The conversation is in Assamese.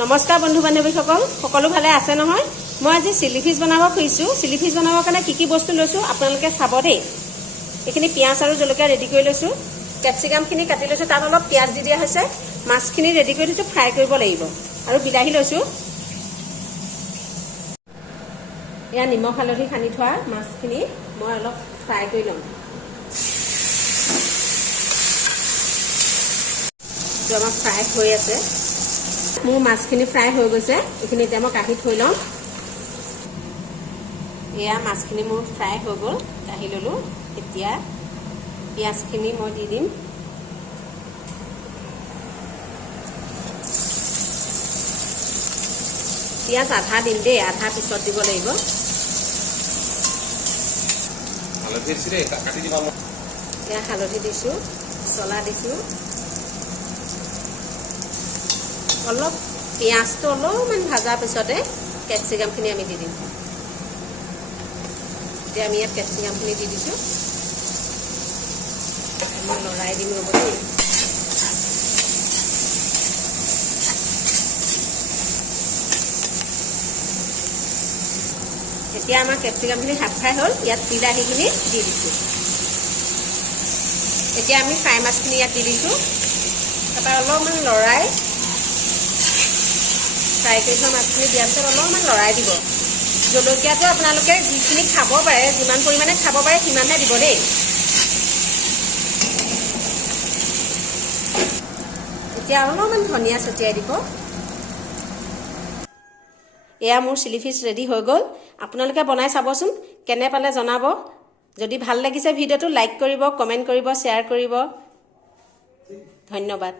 নমস্কাৰ বন্ধু বান্ধৱীসকল, সকলো ভালে আছে নহয়? মই আজি চিলি ফিছ বনাব খুজিছোঁ। চিলি ফিছ বনাবৰ কাৰণে কি বস্তু লৈছোঁ আপোনালোকে চাব দেই। এইখিনি পিঁয়াজ আৰু জলকীয়া ৰেডি কৰি লৈছোঁ। কেপচিকামখিনি কাটি লৈছোঁ, তাত অলপ পিঁয়াজ দি দিয়া হৈছে। মাছখিনি ৰেডি কৰি দিছোঁ, ফ্ৰাই কৰিব লাগিব। আৰু বিলাহী লৈছোঁ। এয়া নিমখ হালধি সানি থোৱা মাছখিনি মই অলপ ফ্ৰাই কৰি ল'ম। আমাৰ ফ্ৰাই হৈ আছে। মোৰ মাছখিনি ফ্ৰাই হৈ গৈছে। এইখিনি এতিয়া মই কাঢ়ি থৈ ল'ম। এয়া মাছখিনি মোৰ ফ্ৰাই হৈ গ'ল, কাঢ়ি ল'লোঁ। এতিয়া পিঁয়াজখিনি মই দি দিম। পিঁয়াজ আধা দিম দেই, আধা পিছত দিব লাগিব। এয়া হালধি দিছোঁ, মছলা দিছোঁ। অলপ পিঁয়াজটো অলপমান ভজাৰ পিছতে কেপচিকামখিনি আমি দি দিম। এতিয়া আমি ইয়াত কেপচিকামখিনি দি দিছোঁ। মই লৰাই দিম ৰ'ব দেই। এতিয়া আমাৰ কেপচিকামখিনি হাফ ফ্ৰাই হ'ল। ইয়াত বিলাহীখিনি দি দিছোঁ। এতিয়া আমি ফ্ৰাই মাছখিনি ইয়াত দি দিছোঁ। তাৰপৰা অলপমান লৰাই ফ্ৰাই কৰি থোৱা মাছখিনি দিয়াৰ পিছত অলপমান লৰাই দিব। জলকীয়াটো আপোনালোকে যিখিনি খাব পাৰে, যিমান পৰিমাণে খাব পাৰে সিমানহে দিব দেই। এতিয়া অলপমান ধনিয়া ছটিয়াই দিব। এয়া মোৰ চিলি ফিছ ৰেডি হৈ গ'ল। আপোনালোকে বনাই চাবচোন, কেনে পালে জনাব। যদি ভাল লাগিছে ভিডিঅ'টো লাইক কৰিব, কমেণ্ট কৰিব, শ্বেয়াৰ কৰিব। ধন্যবাদ।